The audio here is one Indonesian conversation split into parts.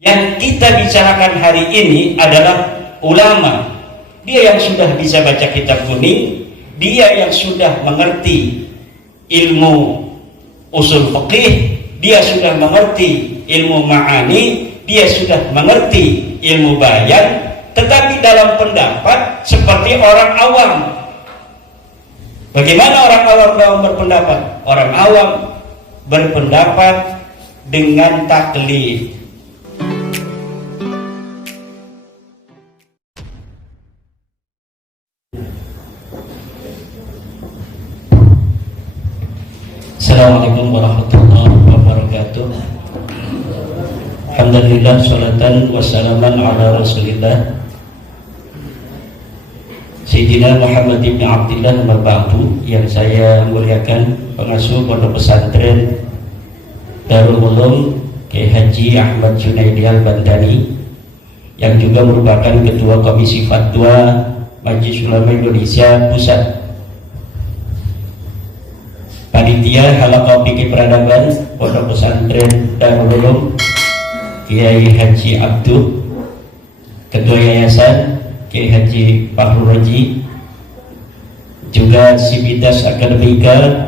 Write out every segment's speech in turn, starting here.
Yang kita bicarakan hari ini adalah ulama. Dia yang sudah bisa baca kitab kuning, dia yang sudah mengerti ilmu usul fikih, dia sudah mengerti ilmu ma'ani, dia sudah mengerti ilmu bayan, tetapi dalam pendapat seperti orang awam. Bagaimana orang awam dalam berpendapat? Orang awam berpendapat dengan taklid. Assalamualaikum warahmatullahi wabarakatuh. Alhamdulillah, salatan wassalaman ala rasulillah Sayyidina Muhammad ibn Abdillah Marba'atu, yang saya muliakan pengasuh pondok pesantren Darul Ulum Kiai Haji Ahmad Junaidi Al-Bandani, yang juga merupakan Ketua Komisi Fatwa Majelis Ulama Indonesia Pusat, Panitia Halaqah Fikih Peradaban Pondok Pesantren Darul Ulum Kiai Haji Abdul, Ketua Yayasan Kiai Haji Fahrul Raji, juga Sivitas Akademika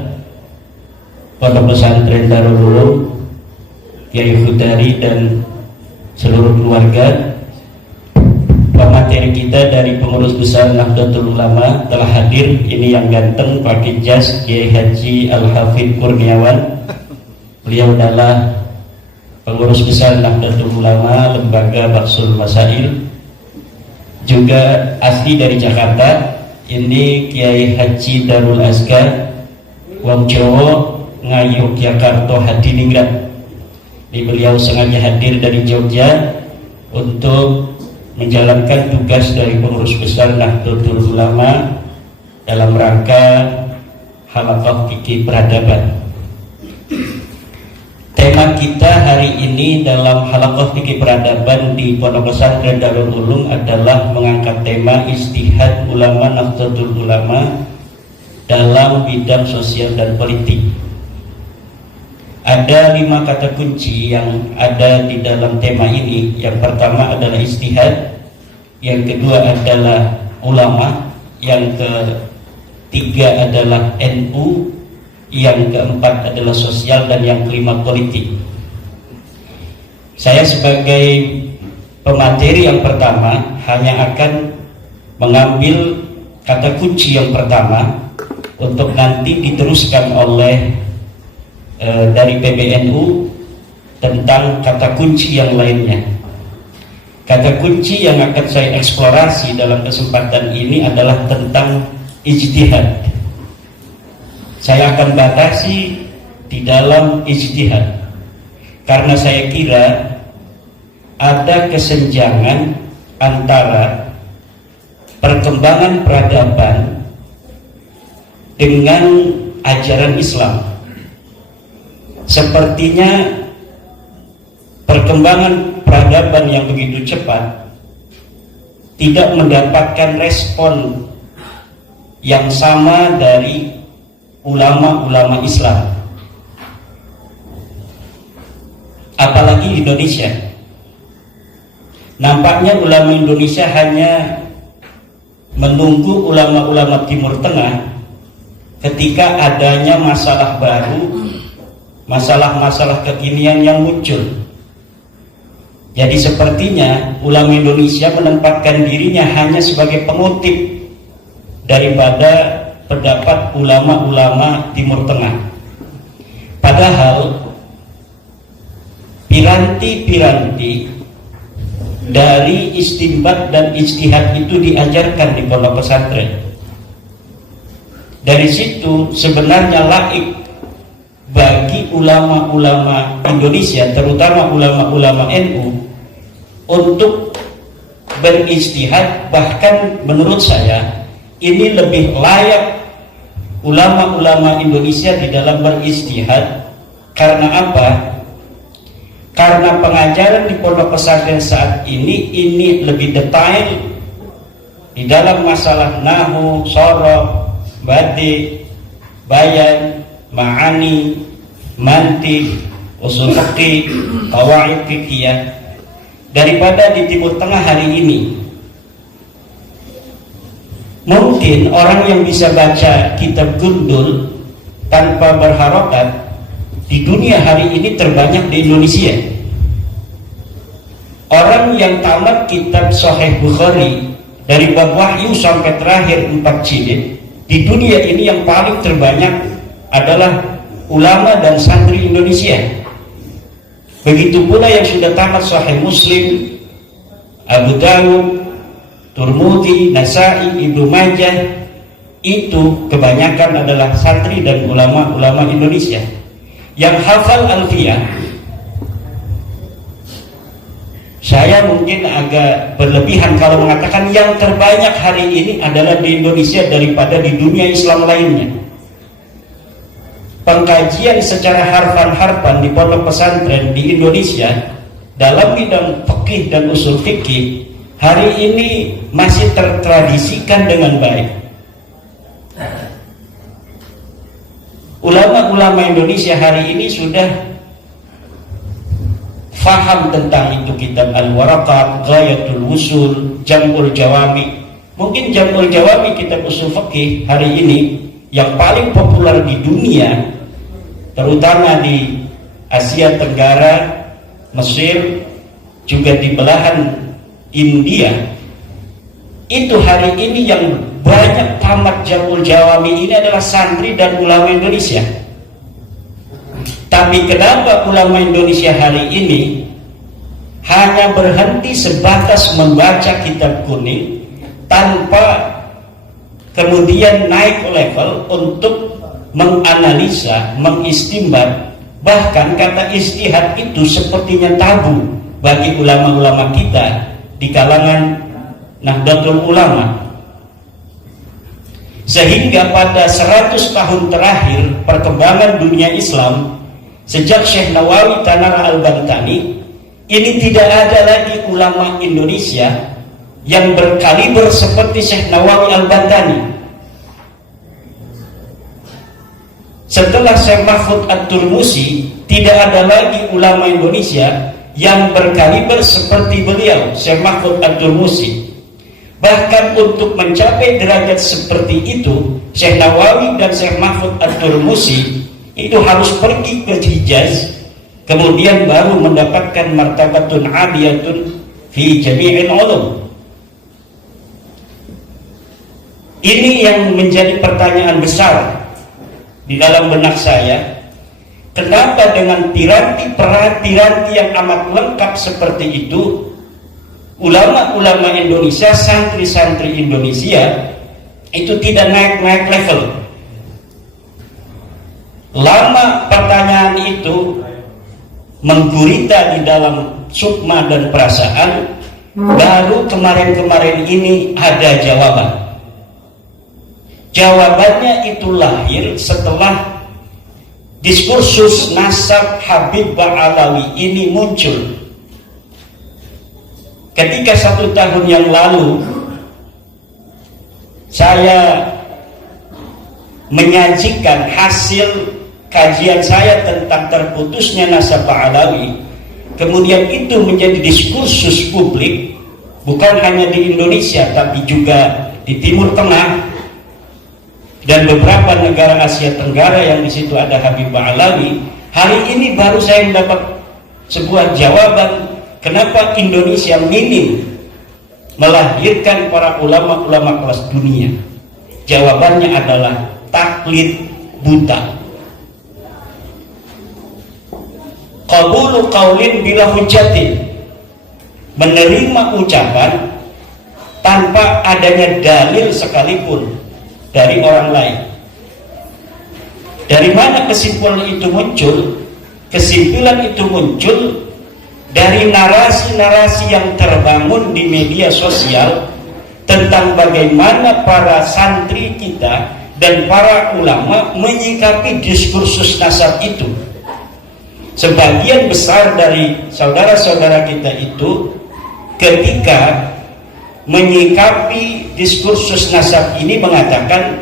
Pondok Pesantren Darul Ulum Kiai Khudari dan seluruh keluarga. Pemateri kita dari pengurus besar Nahdlatul Ulama telah hadir. Ini yang ganteng pakai jas, Kiai Haji Al-Hafidh Kurniawan. Beliau adalah pengurus besar Nahdlatul Ulama Lembaga Bahsul Masail, juga asli dari Jakarta. Ini Kiai Haji Darul Azkar Wong Jawa Ngayogyakarta Hadiningrat. Beliau sengaja hadir dari Jogja untuk menjalankan tugas dari pengurus besar Nahdlatul Ulama dalam rangka Halaqah Fikih Peradaban. Tema kita hari ini dalam Halaqah Fikih Peradaban di Pondok Pesantren Darul Ulum adalah mengangkat tema ijtihad ulama Nahdlatul Ulama dalam bidang sosial dan politik. Ada 5 kata kunci yang ada di dalam tema ini. Yang pertama adalah ijtihad, yang kedua adalah ulama, yang ketiga adalah NU, yang keempat adalah sosial, dan yang kelima politik. Saya sebagai pemateri yang pertama hanya akan mengambil kata kunci yang pertama untuk nanti diteruskan oleh dari PBNU tentang kata kunci yang lainnya. Kata kunci yang akan saya eksplorasi dalam kesempatan ini adalah tentang ijtihad. Saya akan batasi di dalam ijtihad karena saya kira ada kesenjangan antara perkembangan peradaban dengan ajaran Islam. Sepertinya perkembangan peradaban yang begitu cepat tidak mendapatkan respon yang sama dari ulama-ulama Islam, apalagi di Indonesia. Nampaknya ulama Indonesia hanya menunggu ulama-ulama Timur Tengah ketika adanya masalah baru, masalah-masalah kekinian yang muncul. Jadi sepertinya ulama Indonesia menempatkan dirinya hanya sebagai pengutip daripada pendapat ulama-ulama Timur Tengah. Padahal piranti-piranti dari istinbat dan ijtihad itu diajarkan di pondok pesantren. Dari situ sebenarnya laik bagi ulama-ulama Indonesia, terutama ulama-ulama NU, untuk berijtihad. Bahkan menurut saya ini lebih layak ulama-ulama Indonesia di dalam berijtihad. Karena apa? Karena pengajaran di pondok pesantren saat ini lebih detail di dalam masalah nahwu, sorof, badi, bayan, ma'ani, mantiq, usul fiqih, qawaid fiqhiyah. daripada di Timur Tengah hari ini. Mungkin orang yang bisa baca kitab Gundul tanpa berharokat di dunia hari ini terbanyak di Indonesia. Orang yang tamat kitab Sahih Bukhari dari bab wahyu sampai terakhir 4 jilid di dunia ini yang paling terbanyak adalah ulama dan santri Indonesia. Begitu pula yang sudah tamat Sahih Muslim, Abu Dawud, Turmudi, Nasai, Ibnu Majah, itu kebanyakan adalah santri dan ulama-ulama Indonesia yang hafal Alfiyah. Saya mungkin agak berlebihan kalau mengatakan yang terbanyak hari ini adalah di Indonesia daripada di dunia Islam lainnya. Pengkajian secara harfan-harfan di pondok pesantren di Indonesia dalam bidang fikih dan usul fikih hari ini masih tertradisikan dengan baik. Ulama-ulama Indonesia hari ini sudah faham tentang itu kitab Al-Waraqat, Ghayatul Wusul, Jam'ul Jawami. Mungkin Jam'ul Jawami kitab usul fikih hari ini yang paling populer di dunia, terutama di Asia Tenggara, Mesir, juga di belahan India, itu hari ini yang banyak tamat Jam'ul Jawami ini adalah santri dan ulama Indonesia. Tapi kenapa ulama Indonesia hari ini hanya berhenti sebatas membaca kitab kuning tanpa kemudian naik level untuk menganalisa, mengistimbat, bahkan kata istihad itu sepertinya tabu bagi ulama-ulama kita di kalangan Nahdlatul Ulama. Sehingga pada 100 tahun terakhir perkembangan dunia Islam sejak Syekh Nawawi Tanara Al-Bantani, ini tidak ada lagi ulama Indonesia yang berkaliber seperti Syekh Nawawi Al-Bantani. Setelah Syekh Mahfud At-Turmusi, tidak ada lagi ulama Indonesia yang berkaliber seperti beliau, Syekh Mahfud At-Turmusi. Bahkan untuk mencapai derajat seperti itu, Syekh Nawawi dan Syekh Mahfud At-Turmusi itu harus pergi ke Hijaz, kemudian baru mendapatkan martabatun aliyatun fi jami'il ulum. Ini yang menjadi pertanyaan besar di dalam benak saya. Kenapa dengan piranti yang amat lengkap seperti itu, ulama-ulama Indonesia, santri-santri Indonesia itu tidak naik level? Lama pertanyaan itu menggurita di dalam sukma dan perasaan, baru kemarin-kemarin ini ada jawaban. Jawabannya itu lahir setelah diskursus nasab Habib Ba'alawi ini muncul. Ketika 1 tahun yang lalu saya menyajikan hasil kajian saya tentang terputusnya nasab Ba'alawi, kemudian itu menjadi diskursus publik, bukan hanya di Indonesia tapi juga di Timur Tengah dan beberapa negara Asia Tenggara yang di situ ada Habib Ba'alawi. Hari ini baru saya mendapat sebuah jawaban kenapa Indonesia minim melahirkan para ulama-ulama kelas dunia. Jawabannya adalah taklid buta. Qabulu qaulin bila hujjatin, menerima ucapan tanpa adanya dalil sekalipun dari orang lain. Dari mana kesimpulan itu muncul? Kesimpulan itu muncul dari narasi-narasi yang terbangun di media sosial tentang bagaimana para santri kita dan para ulama menyikapi diskursus nasab itu. Sebagian besar dari saudara-saudara kita itu ketika menyikapi diskursus nasab ini mengatakan,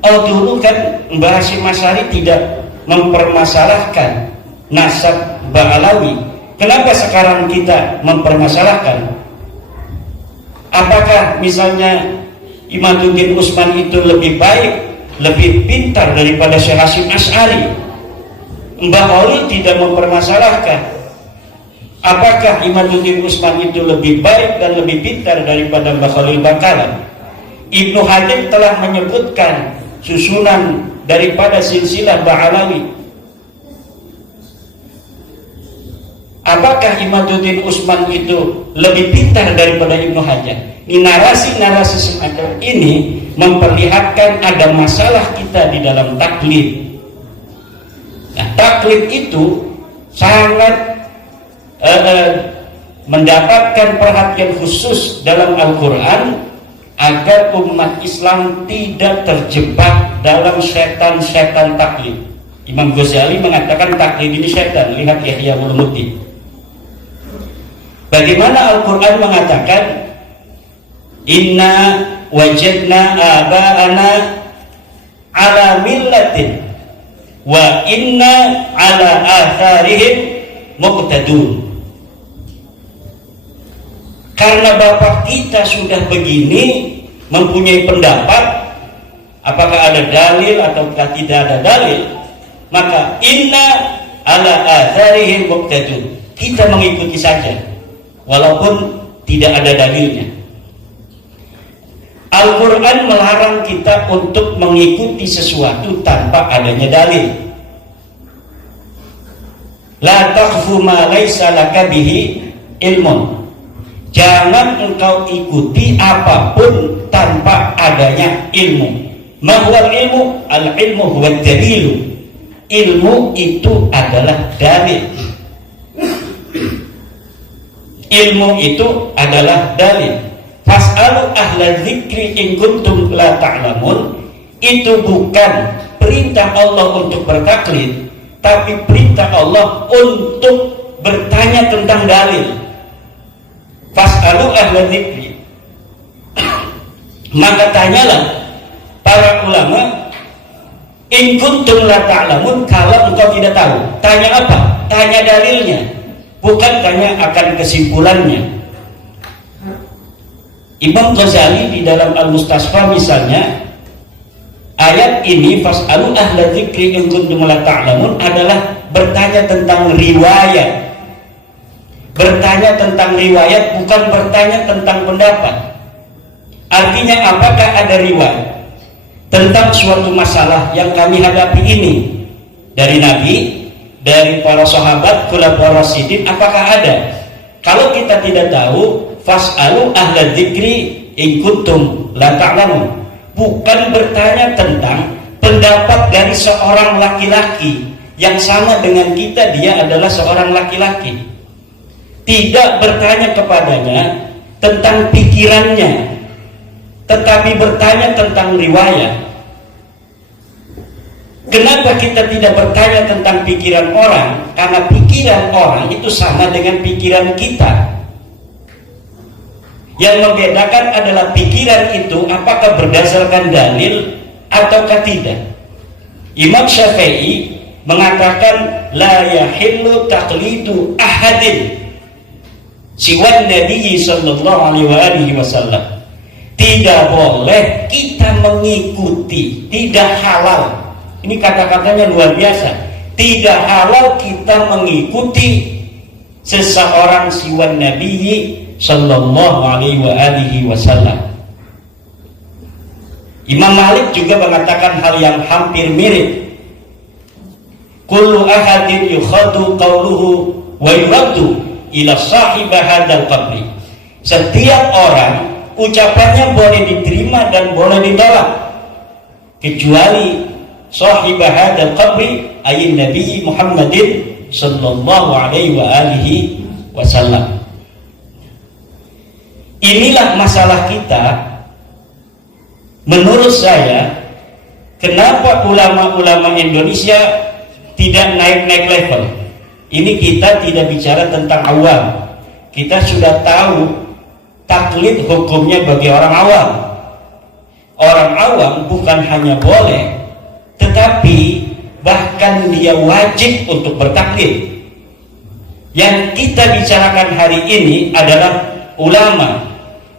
oh dulu kan Mbah Hasyim Asy'ari tidak mempermasalahkan nasab Ba'alawi, Kenapa sekarang kita mempermasalahkan? Apakah misalnya Imaduddin Usman itu lebih baik, lebih pintar daripada Syekh Hasyim Asy'ari? Mbah Khalil tidak mempermasalahkan apakah Imaduddin Usman itu lebih baik dan lebih pintar daripada Mbah Khalil Bangkalan. Ibnu Hajar telah menyebutkan susunan daripada silsilah Ba'alawi. Apakah Imaduddin Usman itu lebih pintar daripada Ibnu Hajar? Ini narasi-narasi semacam ini memperlihatkan ada masalah kita di dalam taklid. Nah, taklid itu sangat mendapatkan perhatian khusus dalam Al-Quran agar umat Islam tidak terjebak dalam setan-setan taklid. Imam Ghazali mengatakan taklid ini setan. Lihat Ihya Ulumuddin. Bagaimana Al-Quran mengatakan inna wajadna aba'ana ala millatin wa inna ala atharihim muqtadun. Karena bapak kita sudah begini, mempunyai pendapat, apakah ada dalil atau tidak ada dalil, maka inna ala atharihim muqtadun, kita mengikuti saja walaupun tidak ada dalilnya. Al-Quran melarang kita untuk mengikuti sesuatu tanpa adanya dalil. La taqfu ma laysa laka bihi ilmun. Jangan engkau ikuti apapun tanpa adanya ilmu. Ma huwal ilmu? Al-ilmu huwa dalilu. Ilmu itu adalah dalil. Ilmu itu adalah dalil. Fas'alu ahla dzikri in kuntum la ta'lamun. Itu bukan perintah Allah untuk bertaklid, tapi perintah Allah untuk bertanya tentang dalil. Fas'alu ahla dzikri. Maka tanyalah para ulama, in kuntum la ta'lamun, kalau engkau tidak tahu. Tanya apa? Tanya dalilnya, bukan tanya akan kesimpulannya. Imam Ghazali di dalam Al-Mustasfa misalnya, ayat ini fas'alu ahla dzikri in kuntum la ta'lamun adalah bertanya tentang riwayat. Bertanya tentang riwayat, bukan bertanya tentang pendapat. Artinya apakah ada riwayat tentang suatu masalah yang kami hadapi ini dari Nabi, dari para sahabat, khulafaur rasyidin, apakah ada? Kalau kita tidak tahu, fas'alu ahla dzikri in kuntum la ta'lamun, bukan bertanya tentang pendapat dari seorang laki-laki yang sama dengan kita, dia adalah seorang laki-laki. Tidak bertanya kepadanya tentang pikirannya, tetapi bertanya tentang riwayat. Kenapa kita tidak bertanya tentang pikiran orang? Karena pikiran orang itu sama dengan pikiran kita. Yang membedakan adalah pikiran itu apakah berdasarkan dalil ataukah tidak. Imam Syafi'i mengatakan la yahillu taqlidu ahadin siwan Nabi sallallahu alaihi wasallam. Tidak boleh kita mengikuti, tidak halal. Ini kata-katanya luar biasa. Tidak halal kita mengikuti seseorang siwan Nabi sallallahu alaihi wasallam. Imam Malik juga mengatakan hal yang hampir mirip. Kullu ahadin yukhadu qawluhu wa yuraddu ila sahibah hadzal qabri. Setiap orang ucapannya boleh diterima dan boleh ditolak kecuali sahibah hadzal qabri ayyin Nabi Muhammadin sallallahu alaihi wasallam. Inilah masalah kita. Menurut saya, kenapa ulama-ulama Indonesia tidak naik-naik level? Ini kita tidak bicara tentang awam. Kita sudah tahu taklid hukumnya bagi orang awam. Orang awam bukan hanya boleh, tetapi bahkan dia wajib untuk bertaklid. Yang kita bicarakan hari ini adalah ulama.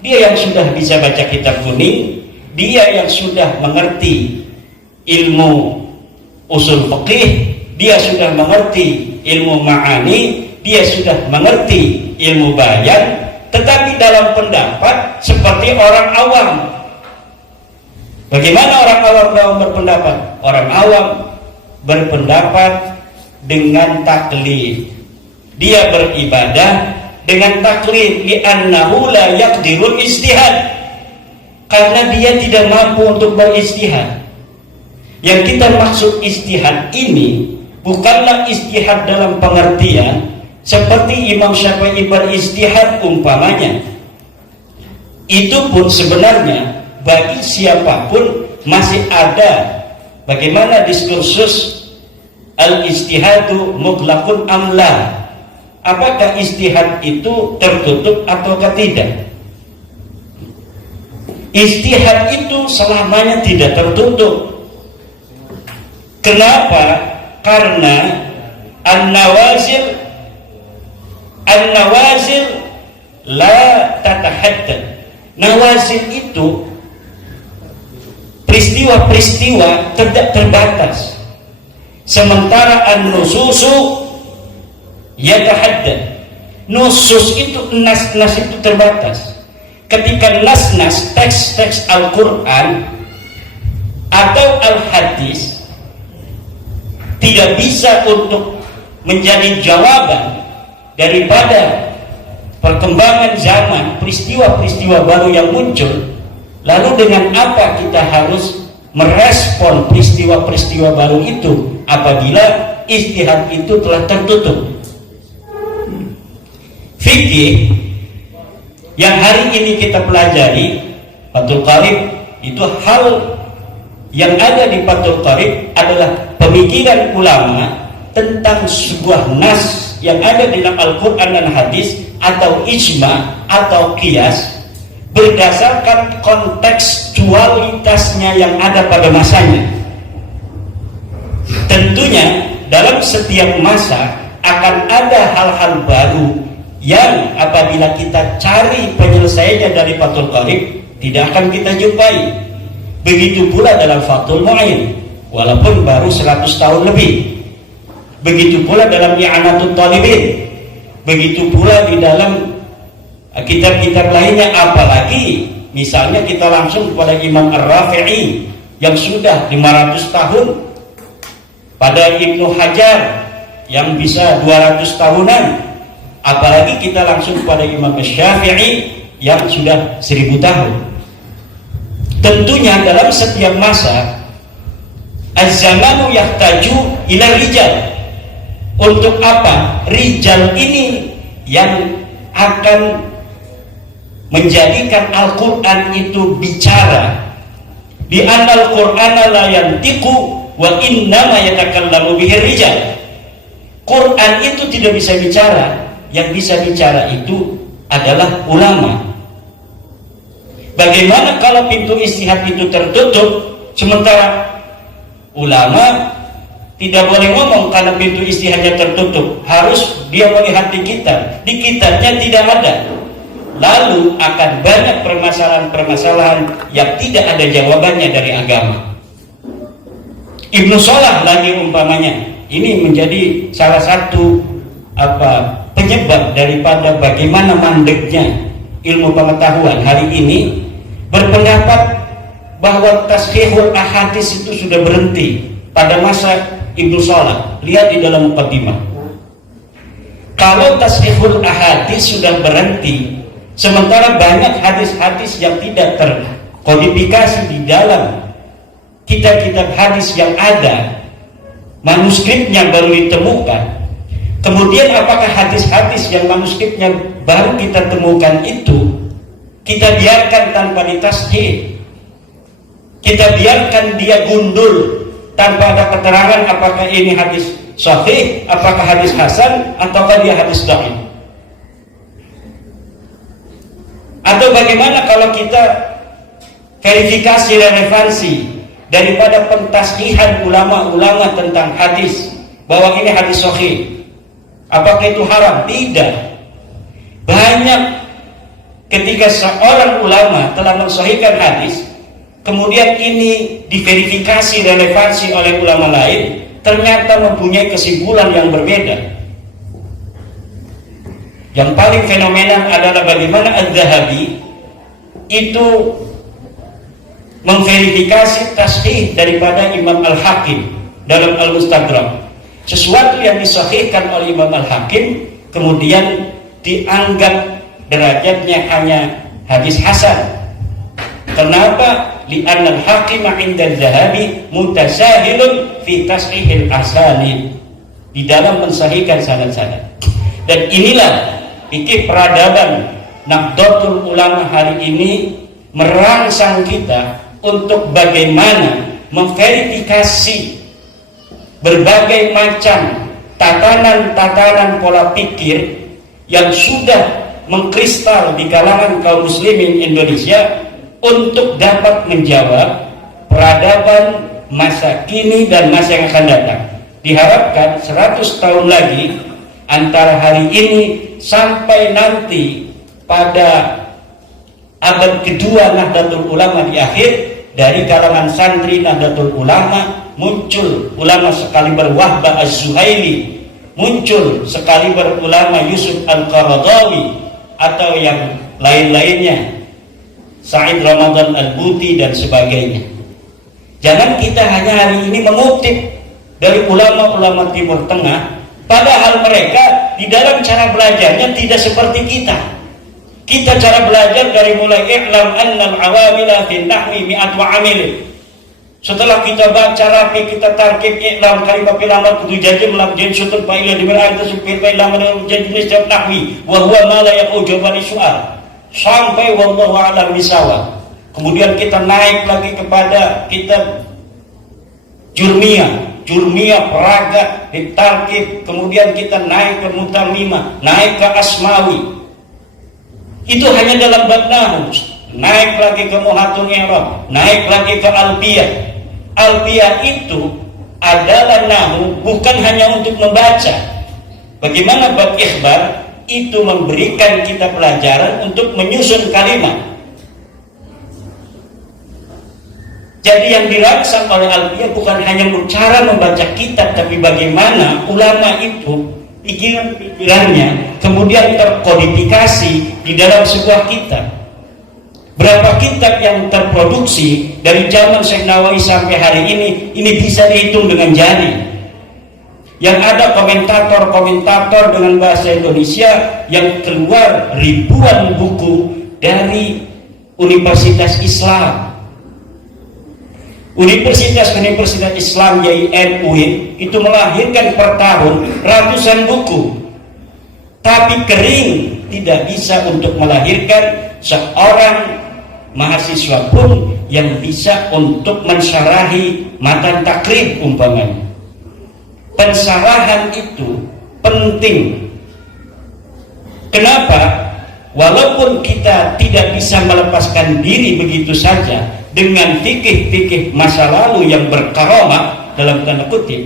Dia yang sudah bisa baca kitab kuning, dia yang sudah mengerti ilmu usul fikih, dia sudah mengerti ilmu ma'ani, dia sudah mengerti ilmu bayan, tetapi dalam pendapat seperti orang awam. Bagaimana orang awam dalam berpendapat? Orang awam berpendapat dengan taklid. Dia beribadah dengan taklid, li'annahu la yaqdirul ijtihad, karena dia tidak mampu untuk beristihad. Yang kita maksud istihad ini bukanlah istihad dalam pengertian seperti Imam Syafi'i beristihad umpamanya. Itu pun sebenarnya bagi siapapun masih ada. Bagaimana diskursus al-istihadu mutlaqun amla? Apakah istihad itu tertutup ataukah tidak? Istihad itu selamanya tidak tertutup. Kenapa? Karena an-nawazil la tatahaddad. Nawazil itu peristiwa-peristiwa tidak terbatas. Sementara an-nususu yatahaddad. Nusus itu, nas-nas itu terbatas. Ketika nas-nas, teks-teks Al-Quran atau Al-Hadis tidak bisa untuk menjadi jawaban daripada perkembangan zaman, peristiwa-peristiwa baru yang muncul, lalu dengan apa kita harus merespon peristiwa-peristiwa baru itu apabila ijtihad itu telah tertutup? Fikih yang hari ini kita pelajari, Fathul Qarib, itu hal yang ada di Fathul Qarib adalah pemikiran ulama tentang sebuah nas yang ada di dalam Al-Quran dan Hadis atau ijma atau qiyas berdasarkan kontekstualitasnya yang ada pada masanya. Tentunya dalam setiap masa akan ada hal-hal baru yang apabila kita cari penyelesaiannya dari Fathul Qarib tidak akan kita jumpai. Begitu pula dalam Fathul Mu'in, walaupun baru 100 tahun lebih. Begitu pula dalam I'anatul Talibin. Begitu pula di dalam kitab-kitab lainnya, apalagi misalnya kita langsung kepada Imam Ar-Rafi'i yang sudah 500 tahun, pada Ibnu Hajar yang bisa 200 tahunan, apalagi kita langsung kepada Imam Syafi'i yang sudah 1000 tahun. Tentunya dalam setiap masa az-zamanu yahtaju ila rijal. Untuk apa? Rijal ini yang akan menjadikan Al-Quran itu bicara. Di anal Qur'ana la yantiqu wa innama yatakallamu bihi rijal. Quran itu tidak bisa bicara, yang bisa bicara itu adalah ulama. Bagaimana kalau pintu ijtihad itu tertutup, sementara ulama tidak boleh ngomong karena pintu ijtihadnya tertutup, harus dia melihat di kitabnya tidak ada. Lalu akan banyak permasalahan-permasalahan yang tidak ada jawabannya dari agama. Ibnu Shalah lagi umpamanya, ini menjadi salah satu penyebab daripada bagaimana mandeknya ilmu pengetahuan hari ini, berpendapat bahwa tashihul ahadits itu sudah berhenti pada masa Ibnu Shalah. Lihat di dalam muqaddimah. Kalau tashihul ahadits sudah berhenti, sementara banyak hadis-hadis yang tidak terkodifikasi di dalam kitab-kitab hadis yang ada, manuskripnya baru ditemukan. Kemudian apakah hadis-hadis yang manuskripnya baru kita temukan itu kita biarkan tanpa ditashih? Kita biarkan dia gundul tanpa ada keterangan apakah ini hadis sahih, apakah hadis hasan, ataukah dia hadis dhaif? Atau bagaimana kalau kita verifikasi relevansi daripada pentashihan ulama-ulama tentang hadis, bahwa ini hadis sahih, Apakah itu haram? Tidak. Banyak ketika seorang ulama telah mensahihkan hadis, kemudian ini diverifikasi relevansi oleh ulama lain, ternyata mempunyai kesimpulan yang berbeda. Yang paling fenomenal adalah bagaimana Az-Zahabi itu memverifikasi tashdih daripada Imam Al-Hakim dalam Al-Mustadrak. Sesuatu yang disahihkan oleh Imam Al-Hakim kemudian dianggap derajatnya hanya hadis hasan. Kenapa? Li'anna al-hakim 'inda Az-Zahabi mutasahilun fi tashihil asanid, di dalam mensahihkan sanad-sanad. Dan inilah fikih peradaban Nahdlatul Ulama hari ini merangsang kita untuk bagaimana memverifikasi berbagai macam tatanan-tatanan pola pikir yang sudah mengkristal di kalangan kaum muslimin Indonesia untuk dapat menjawab peradaban masa kini dan masa yang akan datang. Diharapkan 100 tahun lagi antara hari ini sampai nanti pada abad kedua Nahdlatul Ulama di akhir, dari kalangan santri Nahdlatul Ulama muncul ulama sekaliber Wahbah Az-Zuhaili, muncul sekaliber ulama Yusuf Al-Qaradawi atau yang lain-lainnya, Said Ramadan Al-Buti dan sebagainya. Jangan kita hanya hari ini mengutip dari ulama-ulama Timur Tengah, padahal mereka di dalam cara belajarnya tidak seperti kita. Kita cara belajar dari mulai i'lam annal awamila fin nahwi mi'at wa amil. Setelah kita baca rapi, kita tarkib i'lam kalimah filamat kudu jadi melam jadi sutul fa'ila diberang tersupir fa'ilam jadi jenis jawab nahwi wa huwa ma la yaquju bali su'al sampai wallahu a'lam bisawab. Kemudian kita naik lagi kepada kitab Jurmiyah Peraga ditarkib, kemudian kita naik ke Mutamimah, naik ke Asmawi. Itu hanya dalam bab nahwu. Naik lagi ke Muhatun I'rab, naik lagi ke Alfiyah. Alfiyah itu adalah nahwu bukan hanya untuk membaca. Bagaimana bab ikhbar itu memberikan kita pelajaran untuk menyusun kalimat. Jadi yang dirangsang oleh Alfiyah bukan hanya cara membaca kitab, tapi bagaimana ulama itu pikiran-pikirannya kemudian terkodifikasi di dalam sebuah kitab. Berapa kitab yang terproduksi dari zaman Syekh Nawawi sampai hari ini bisa dihitung dengan jari. Yang ada komentator-komentator dengan bahasa Indonesia yang keluar ribuan buku dari Universitas Islam. Universitas Islam YIN UIN itu melahirkan per tahun ratusan buku, tapi kering, tidak bisa untuk melahirkan seorang mahasiswa pun yang bisa untuk mensyarahi matan takrib umpamanya. Pensyarahan itu penting. Kenapa? Walaupun kita tidak bisa melepaskan diri begitu saja dengan fikih-fikih masa lalu yang berkaramah dalam tanda kutip,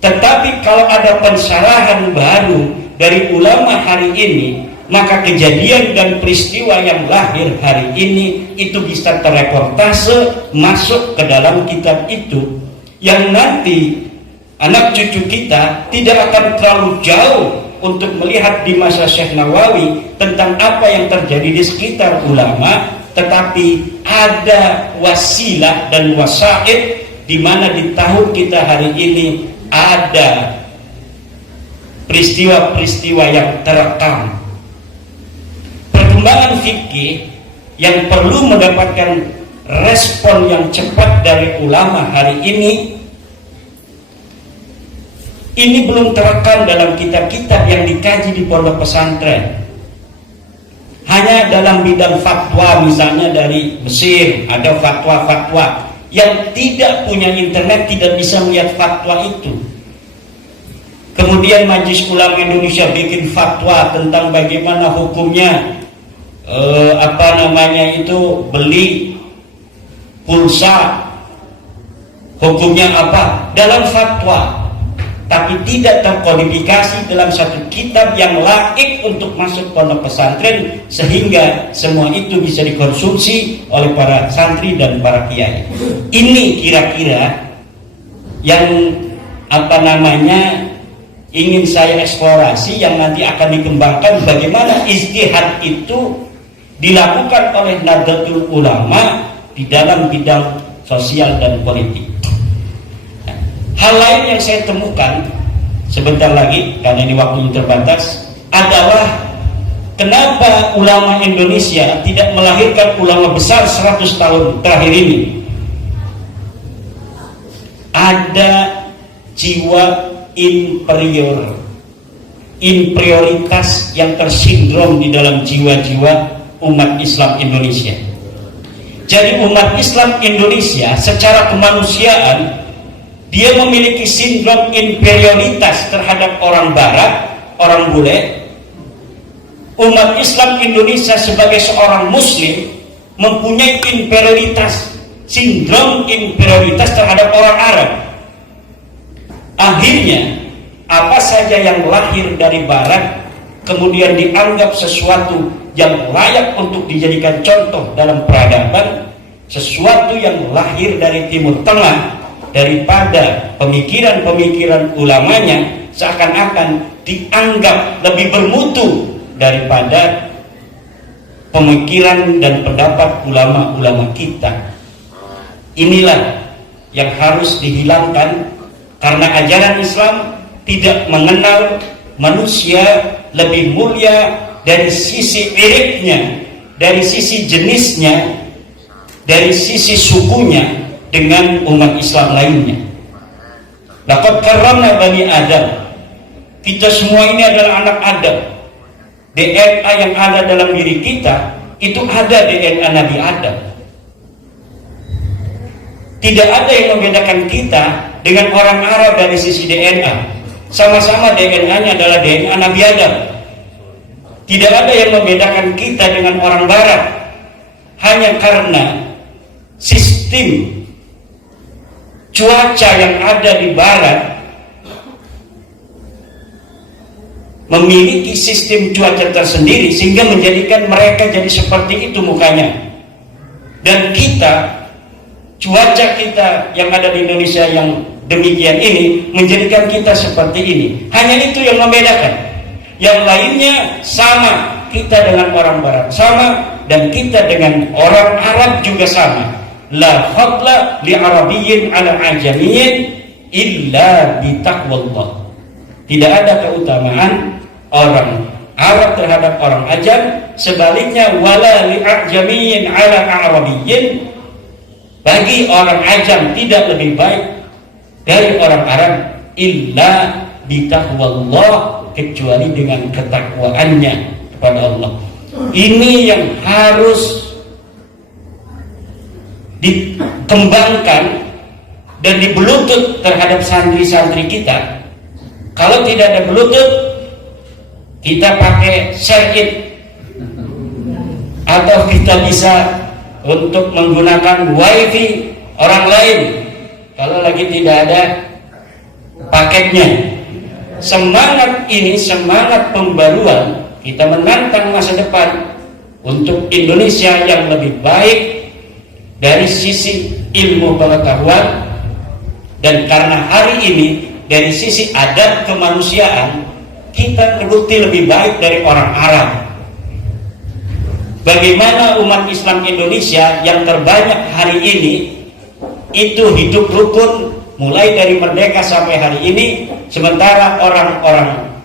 tetapi kalau ada pensyarahan baru dari ulama hari ini, maka kejadian dan peristiwa yang lahir hari ini itu bisa terreportase masuk ke dalam kitab itu, yang nanti anak cucu kita tidak akan terlalu jauh untuk melihat di masa Syekh Nawawi tentang apa yang terjadi di sekitar ulama, tetapi ada wasilah dan wasaid di mana di tahun kita hari ini ada peristiwa-peristiwa yang terekam. Perkembangan fikih yang perlu mendapatkan respon yang cepat dari ulama hari ini belum terekam dalam kitab-kitab yang dikaji di pondok pesantren. Hanya dalam bidang fatwa, misalnya dari Mesir ada fatwa-fatwa yang tidak punya internet tidak bisa melihat fatwa itu. Kemudian Majelis Ulama Indonesia bikin fatwa tentang bagaimana hukumnya beli pulsa, hukumnya apa dalam fatwa. tapi tidak terkodifikasi dalam satu kitab yang laik untuk masuk pondok pesantren, sehingga semua itu bisa dikonsumsi oleh para santri dan para kiai. Ini kira-kira yang ingin saya eksplorasi, yang nanti akan dikembangkan bagaimana ijtihad itu dilakukan oleh Nahdlatul Ulama di dalam bidang sosial dan politik. Hal lain yang saya temukan sebentar lagi, karena ini waktunya terbatas, adalah kenapa ulama Indonesia tidak melahirkan ulama besar 100 tahun terakhir ini. Ada jiwa inferioritas yang tersindrom di dalam jiwa-jiwa umat Islam Indonesia. Jadi umat Islam Indonesia secara kemanusiaan, dia memiliki sindrom inferioritas terhadap orang barat, orang bule. Umat Islam Indonesia sebagai seorang muslim mempunyai inferioritas, sindrom inferioritas terhadap orang Arab. Akhirnya apa saja yang lahir dari barat kemudian dianggap sesuatu yang layak untuk dijadikan contoh dalam peradaban, sesuatu yang lahir dari Timur Tengah, daripada pemikiran-pemikiran ulamanya, seakan-akan dianggap lebih bermutu daripada pemikiran dan pendapat ulama-ulama kita. Inilah yang harus dihilangkan, karena ajaran Islam tidak mengenal manusia lebih mulia dari sisi iriknya, dari sisi jenisnya, dari sisi sukunya dengan umat Islam lainnya. Laqad karramna bani Adam. Kita semua ini adalah anak Adam. DNA yang ada dalam diri kita itu ada DNA Nabi Adam. Tidak ada yang membedakan kita dengan orang Arab dari sisi DNA. Sama-sama DNA-nya adalah DNA Nabi Adam. Tidak ada yang membedakan kita dengan orang Barat, hanya karena sistem cuaca yang ada di Barat memiliki sistem cuaca tersendiri, sehingga menjadikan mereka jadi seperti itu mukanya. Dan kita, cuaca kita yang ada di Indonesia yang demikian ini menjadikan kita seperti ini. Hanya itu yang membedakan. Yang lainnya sama, kita dengan orang Barat sama, dan kita dengan orang Arab juga sama. La fadla li arabiyyin ala ajamiyyin illa bi taqwallah. Tidak ada keutamaan orang Arab terhadap orang Ajam, sebaliknya wala li ajamiyyin ala arabiyyin. Bagi orang Ajam tidak lebih baik dari orang Arab illa bi taqwallah, kecuali dengan ketakwaannya kepada Allah. Ini yang harus dikembangkan dan dibelutut terhadap santri-santri kita. Kalau tidak ada belutut, kita pakai share-it, atau kita bisa untuk menggunakan wifi orang lain kalau lagi tidak ada paketnya. Semangat ini, semangat pembaruan, kita menantang masa depan untuk Indonesia yang lebih baik dari sisi ilmu pengetahuan, dan karena hari ini dari sisi adab kemanusiaan kita terbukti lebih baik dari orang Arab. Bagaimana umat Islam Indonesia yang terbanyak hari ini itu hidup rukun mulai dari merdeka sampai hari ini, sementara orang-orang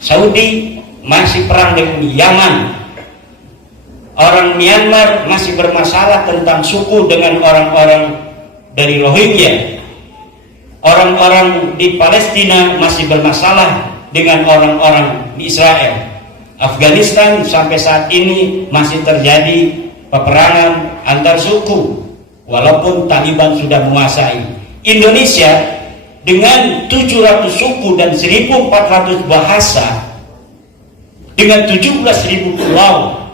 Saudi masih perang dengan Yaman. Orang Myanmar masih bermasalah tentang suku dengan orang-orang dari Rohingya. Orang-orang di Palestina masih bermasalah dengan orang-orang di Israel. Afghanistan sampai saat ini masih terjadi peperangan antar suku, walaupun Taliban sudah menguasai. Indonesia dengan 700 suku dan 1.400 bahasa, dengan 17.000 pulau,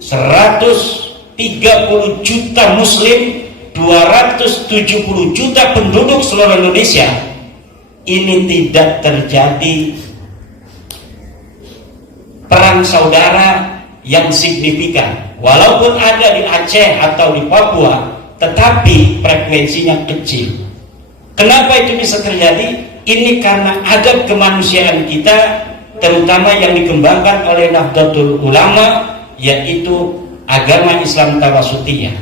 130 juta muslim, 270 juta penduduk seluruh Indonesia, ini tidak terjadi perang saudara yang signifikan. Walaupun ada di Aceh atau di Papua, tetapi frekuensinya kecil. Kenapa itu bisa terjadi? Ini karena adab kemanusiaan kita, terutama yang dikembangkan oleh Nahdlatul Ulama, yaitu agama Islam Tawasutiyah.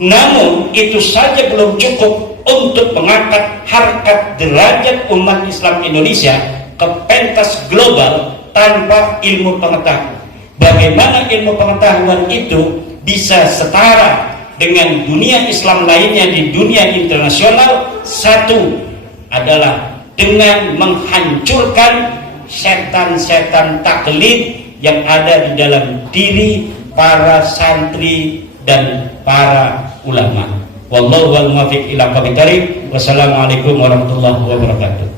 Namun itu saja belum cukup untuk mengangkat harkat derajat umat Islam Indonesia ke pentas global tanpa ilmu pengetahuan. Bagaimana ilmu pengetahuan itu bisa setara dengan dunia Islam lainnya di dunia internasional? Satu adalah dengan menghancurkan setan-setan taklid yang ada di dalam diri para santri dan para ulama. Wallahu wal muwaffiq ila aqwamit thoriq. Wassalamualaikum warahmatullahi wabarakatuh.